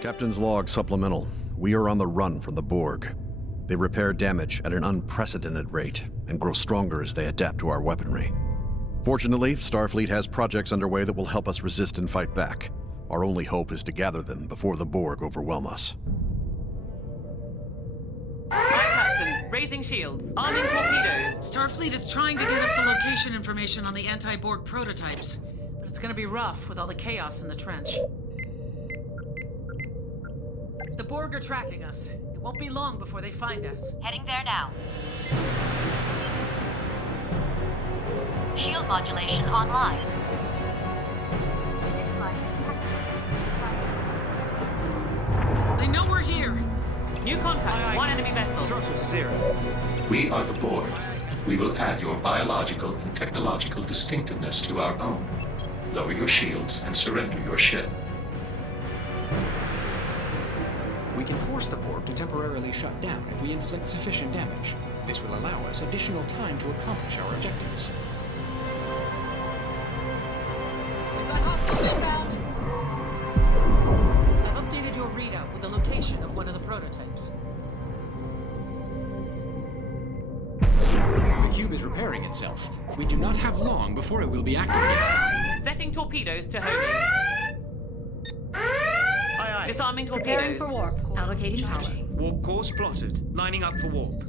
Captain's log supplemental. We are on the run from the Borg. They repair damage at an unprecedented rate and grow stronger as they adapt to our weaponry. Fortunately, Starfleet has projects underway that will help us resist and fight back. Our only hope is to gather them before the Borg overwhelm us. Aye, Captain. Raising shields. Arming torpedoes. Starfleet is trying to get us the location information on the anti-Borg prototypes. But it's gonna be rough with all the chaos in the trench. The Borg are tracking us. It won't be long before they find us. Heading there now. Shield modulation online. They know we're here. New contact. One enemy vessel. Throttle to 0. We are the Borg. We will add your biological and technological distinctiveness to our own. Lower your shields and surrender your ship. We can force the Borg to temporarily shut down if we inflict sufficient damage. This will allow us additional time to accomplish our objectives. We've got hostiles inbound. I've updated your readout with the location of one of the prototypes. The cube is repairing itself. We do not have long before it will be active again. Setting torpedoes to homing. Aye, aye. Disarming Preparing torpedoes. for warp. Allocating power. Warp course plotted. Lining up for warp.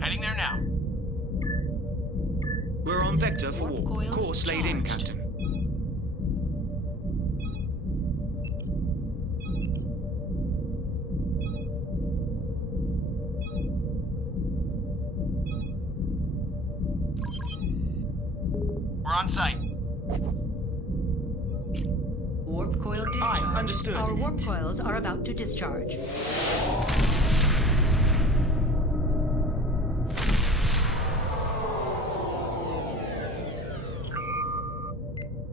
Heading there now. We're on vector for Warp warp. coils Course laid in, charged. Captain. We're on site. Warp coil discharge. Aye, understood. Our warp coils are about to discharge.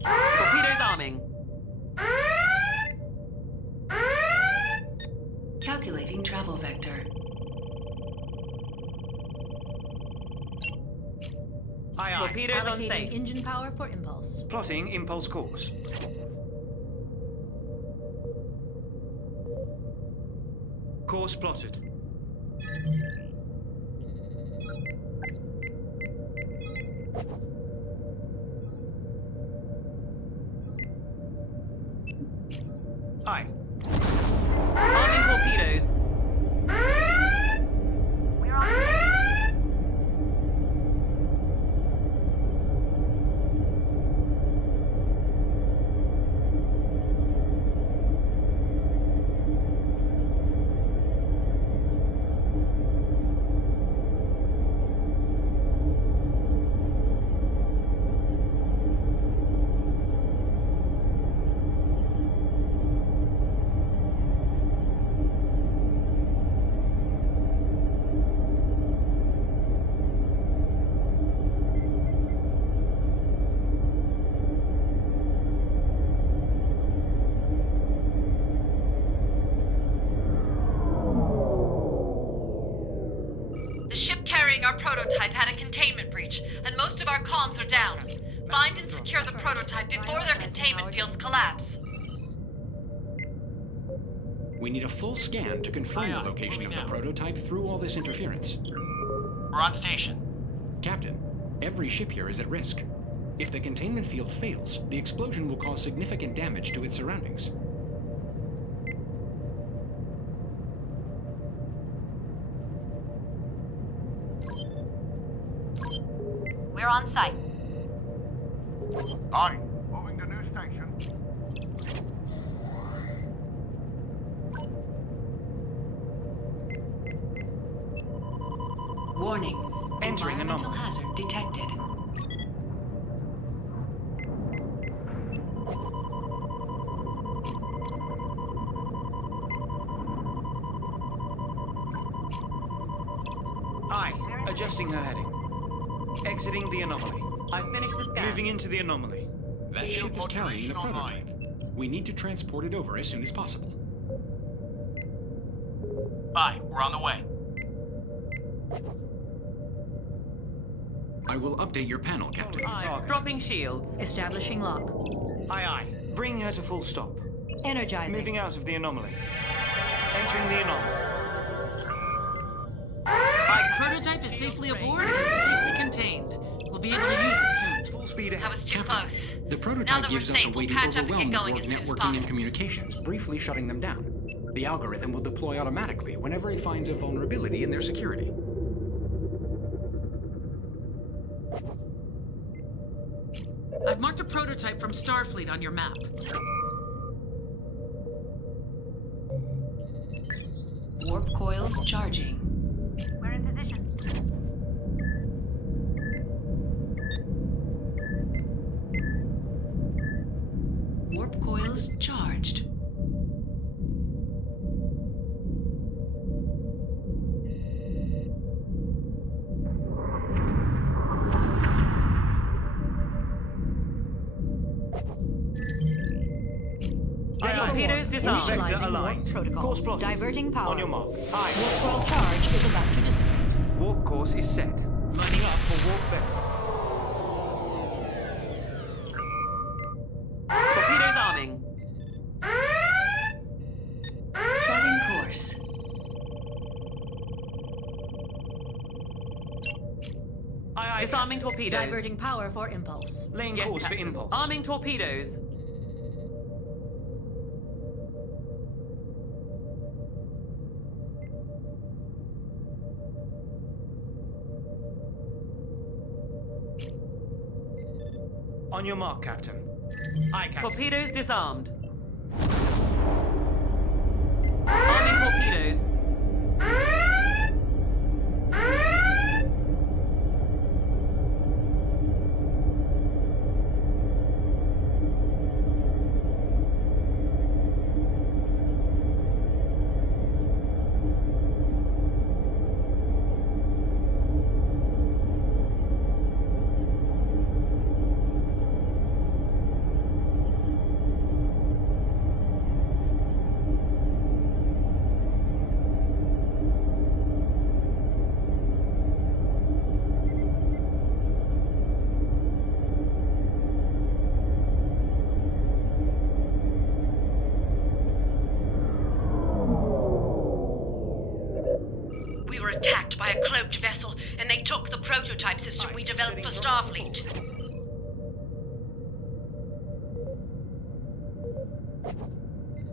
Torpedoes arming. Calculating travel vector. Aye, aye. Torpedoes on Allocating safe. engine power for impulse. Plotting impulse course. Course plotted. Aye. Arming torpedoes. We're on. The ship carrying our prototype had a containment breach, and most of our comms are down. Find and secure the prototype before their containment fields collapse. We need a full scan to confirm the location of the prototype through all this interference. We're on station. Captain, every ship here is at risk. If the containment field fails, the explosion will cause significant damage to its surroundings. We're on site. Aye. Moving to new station. Warning. Entering Environmental anomaly. hazard detected. Aye. Adjusting her heading. Exiting the anomaly. I've finished the scan. Moving into the anomaly. That ship is carrying the prototype. We need to transport it over as soon as possible. Aye, we're on the way. I will update your panel, Captain. Aye. Target. Dropping shields. Establishing lock. Aye, aye. Bring her to full stop. Energizing. Moving out of the anomaly. Entering the anomaly. The prototype is safely aboard and safely contained. We'll be able to use it soon. Full speed That ahead. was too Captain, close. the Now prototype that gives we're us a safe, way we'll to patch up and overwhelm get the going Borg as soon as networking and possible. communications, briefly shutting them down. The algorithm will deploy automatically whenever it finds a vulnerability in their security. I've marked a prototype from Starfleet on your map. Warp coils charging. We're in position. Warp coils charged. Torpedoes disarmed. Vector Initializing aligned. warp protocols. Course blocking. Diverting power. On your mark. Aye. Warp coil charge is about to dissipate. Warp course is set. Lining up for warp vector. Torpedoes arming. Charting course. Aye, Disarming torpedoes. Diverting power for impulse. Laying Yes, course for Captain. impulse. Arming torpedoes. On your mark, Captain. Aye, Captain. Torpedoes disarmed. Arming torpedoes. We were attacked by a cloaked vessel, and they took the prototype system we developed for Starfleet.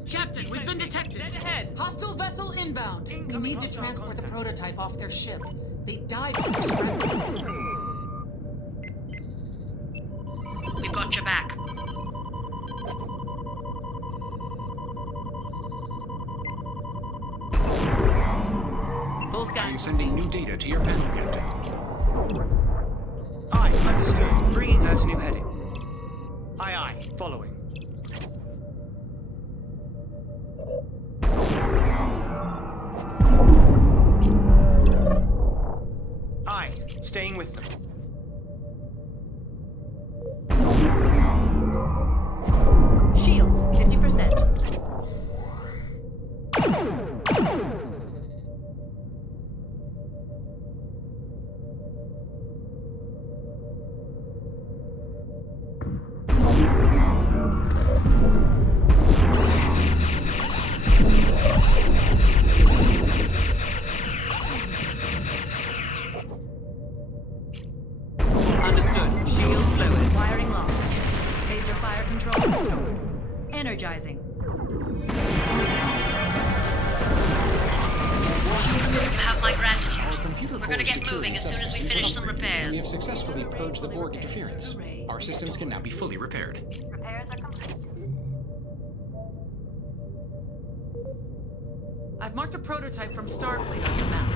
Captain, we've been detected. Dead ahead. Hostile vessel inbound. We Incoming need to hostile transport the contact. prototype off their ship. They died before surrendering. We've got your back. Full I scan. am sending new data to your panel, Captain. Aye, understood. Bringing her to new heading. Aye, aye. Following. Aye, staying with them. Shields, 50%. Understood. Shields lowered. Wiring locked. Laser fire control restored. Energizing. You have my Our gratitude. computer We're core gonna get security moving as soon as we subsystems finish are some upgraded, and we have repairs. successfully purged the Borg interference. Our systems can now be fully repaired. Repairs are complete. I've marked a prototype from Starfleet on your map.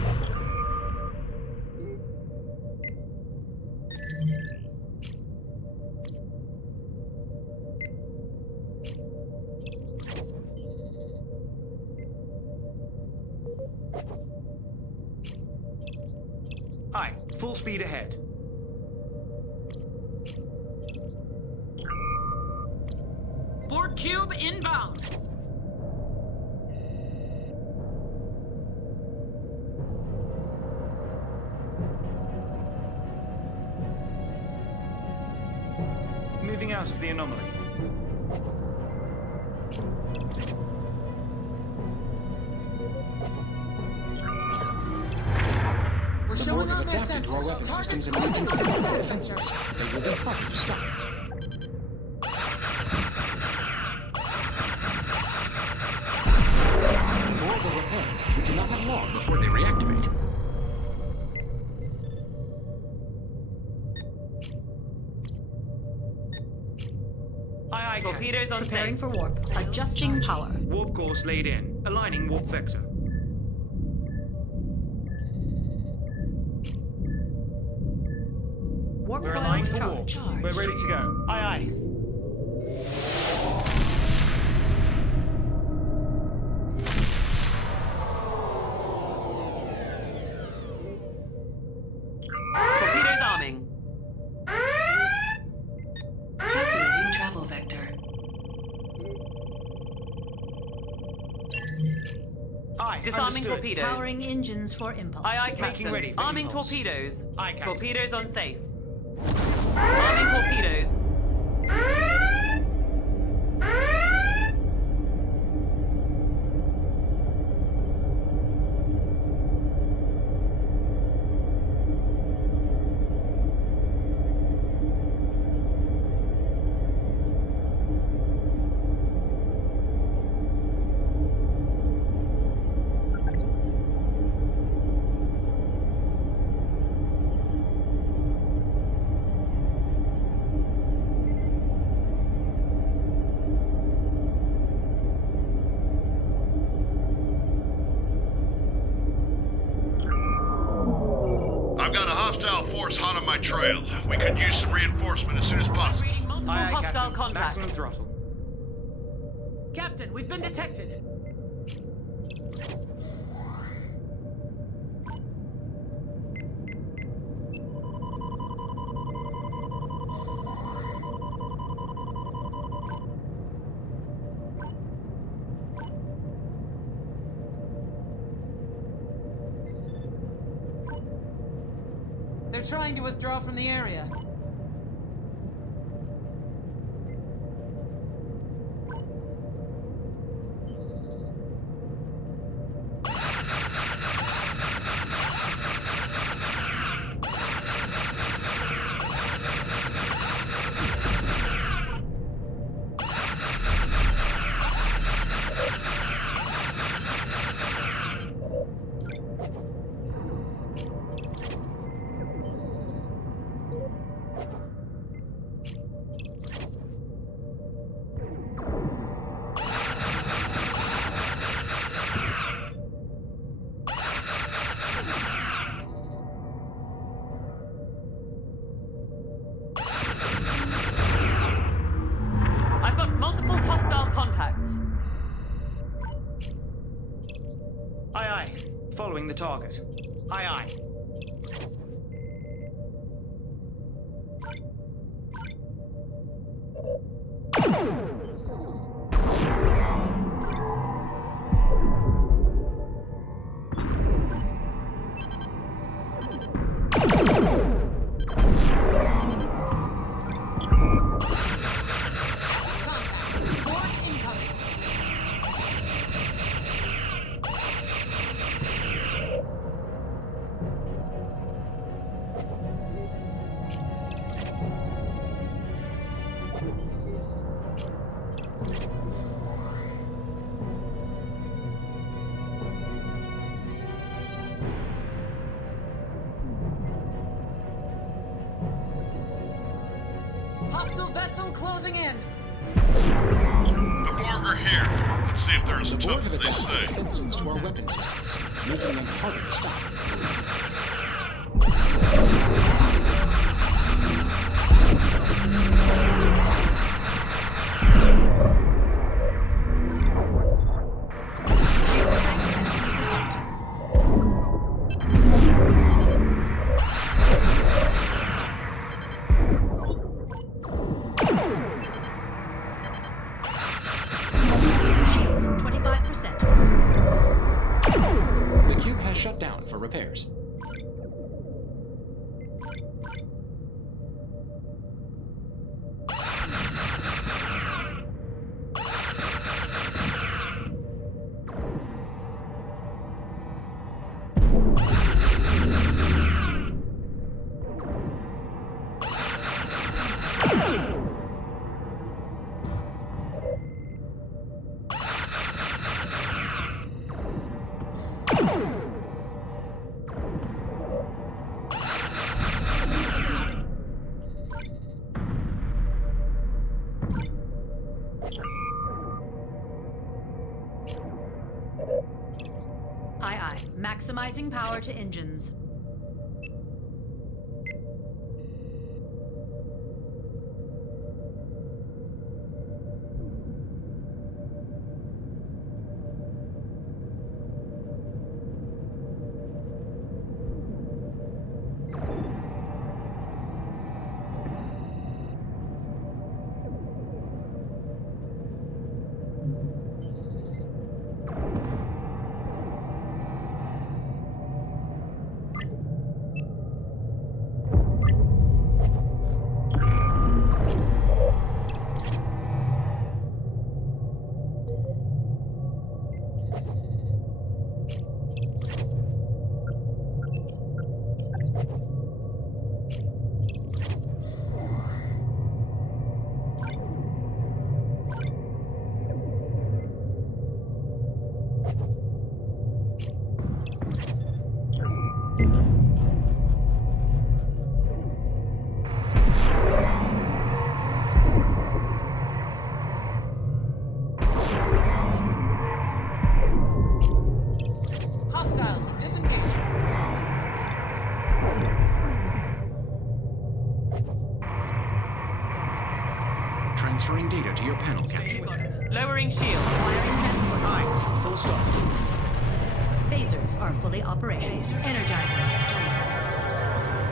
Aye, full speed ahead. Borg cube inbound. Moving out of the anomaly. adapted to our weapon systems and use infinites our defenses. They will be harder to stop. The Borg are repaired. We do not have long before they reactivate. Aye, Torpedoes on Preparing safe. for warp. Adjusting power. Warp course laid in. Aligning warp vector. Warp We're coil aligned for warp. charged. We're ready to go. Aye, aye. Torpedoes arming. Calculating travel vector. Aye, Disarming understood. torpedoes. Powering engines for impulse. Aye, aye, Making Captain. ready for Arming impulse. torpedoes. Aye, Captain. Torpedoes on safe. Arming torpedoes. I've got a hostile force hot on my trail. We could use some reinforcement as soon as possible. Reading multiple Aye, aye, hostile Captain. contacts. Maximum throttle. Captain, we've been detected. They're trying to withdraw from the area. I've got multiple hostile contacts. Aye, aye. Following the target. Aye, aye. Contact. Borg incoming. Hostile vessel closing in. The Borg are here. Let's see if they're as The tough Borg have as they adapted say. defenses to our weapon systems, making them harder to stop. Shields 25%. The cube has shut down for repairs. Aye. Maximizing power to engines. Transferring data to your panel, Captain. Lowering shield. Firing network. Aye. Full stop. Phasers are fully operational. Energizing.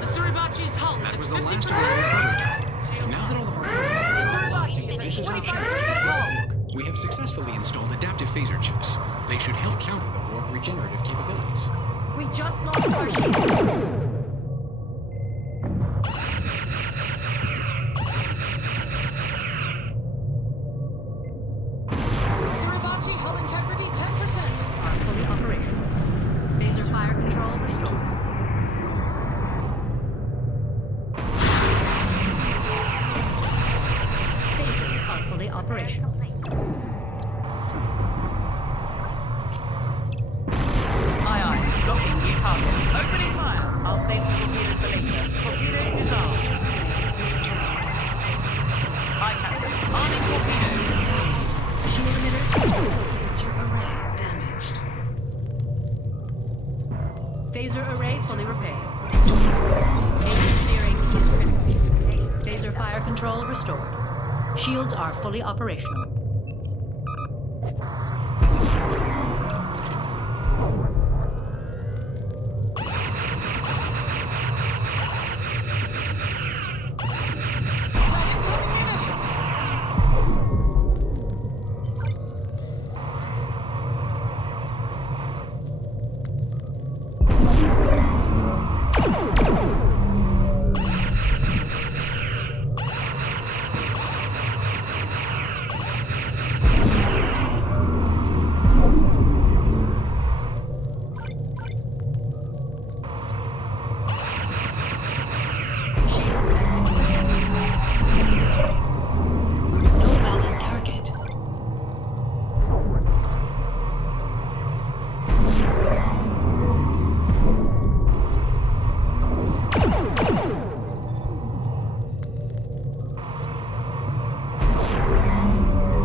The Suribachi's hull is That at was the 50%. last assault prototype. Now that all of our Suribachi is this is our at chance to 25% defeat hull. the Borg. We have successfully installed adaptive phaser chips. They should help counter the Borg regenerative capabilities. We just lost our shield. Suribachi hull integrity 10%. Are fully operational. Phaser fire control restored. Phasers are fully operational. Aye. Locking new target. Opening fire. I'll save some torpedoes for later. Torpedoes disarmed. Aye, Captain. Arming torpedoes. Shield emitters restored. Phaser array fully repaired. Phaser steering is critical. Phaser fire control restored. Shields are fully operational.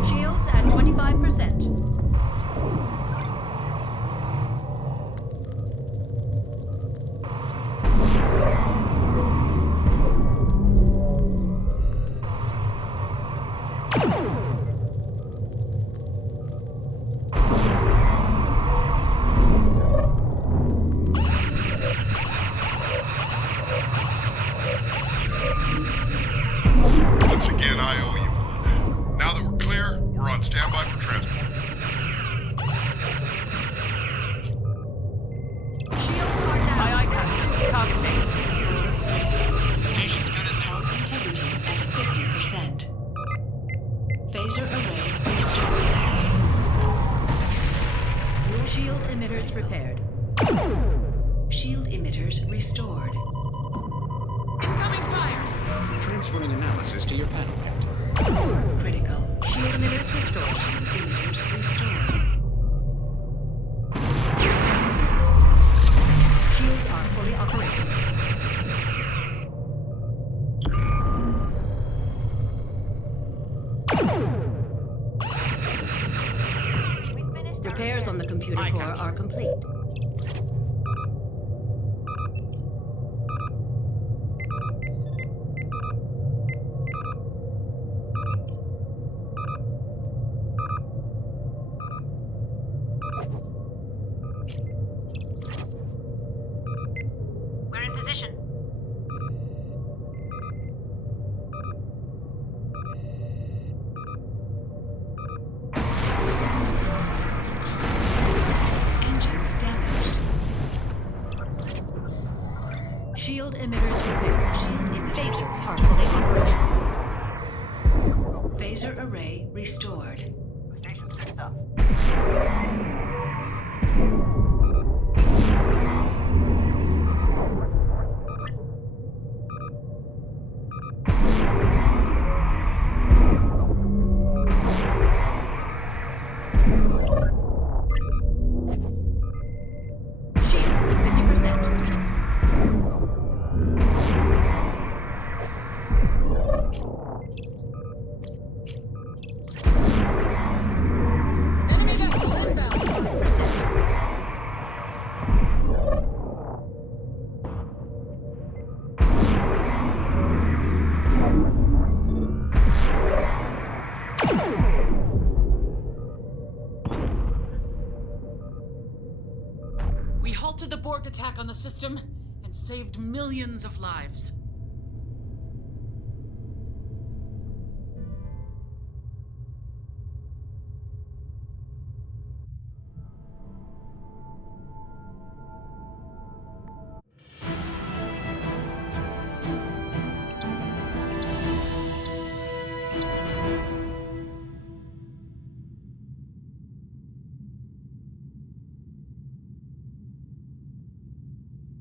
Shields at 25%. Once again, I owe you one. Now that we're clear, we're on standby for transport. Shields are down. Aye, Captain. Targeting. Station's good as new. Integrity at 50%. Phaser array restored. Shield emitters repaired. Shield emitters restored. Incoming fire. Transferring analysis to your panel, Captain. Critical. Shield emitters restored. Emitters restored. Repairs on the computer core are complete. We're in position. Engines damaged. Shield emitters repaired. Phasers are fully operational. Phaser array restored. Station fixed up. Shields 50%. Enemy vessel inbound. We halted the Borg attack on the system and saved millions of lives.